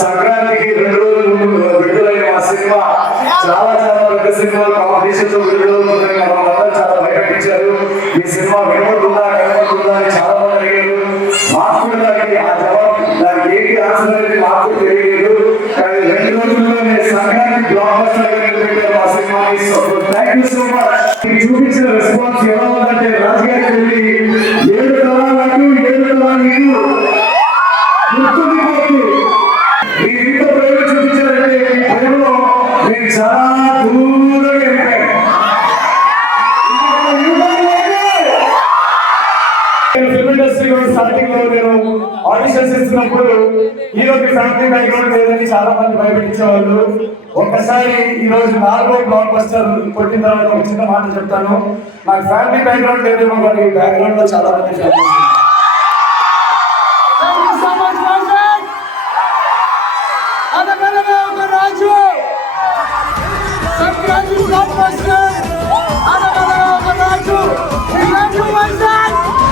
సంక్రాంతికి 2 రోజుల ముందు విడుదలైన మా సినిమా చాలా పెద్ద సినిమాలు కాంపిటీషన్ తో విడుదలవుతుందని మనందరూ చాలా భయపెట్టించారు. ఈ సినిమా వినబడుతుందా అని చాలా మంది అడిగారు. మాకు కూడా దానికి ఆ జవాబు దానికి ఏంటి ఆన్సర్ అనేది మాకు తెలియలేదు. కానీ 2 రోజుల్లోనే సంక్రాంతి బ్లాక్ బస్టర్ గా నిలబెట్టారు మా సినిమాని. Thank you so much. చూపించిన రెస్పాన్స్ ఎలా ఉందంటే రాజుగారికి వెళ్ళి 7 తరాలకు 7 తరాలు గుర్తుండిపోతుంది. మీరు ఇంత ప్రేమ చూపించారంటే మీ ప్రేమలో మీరు చాలా దూరంగా వెళ్ళారు. ఫిల్మ్ ఇండస్ట్రీలో స్టార్టింగ్ లో నేను ఆడిషన్స్ ఇస్తున్నప్పుడు హీరోకి ఫ్యామిలీ బ్యాక్గ్రౌండ్ లేదని చాలా మంది భయపెట్టించేవాళ్ళు. ఒక్కసారి ఈ రోజు 4వ బ్లాక్ బస్టర్ కొట్టిన తర్వాత ఒక చిన్న మాట చెప్తాను. నాకు ఫ్యామిలీ బ్యాక్గ్రౌండ్ లేదేమో కానీ బ్యాక్గ్రౌండ్ లో చాలా మంది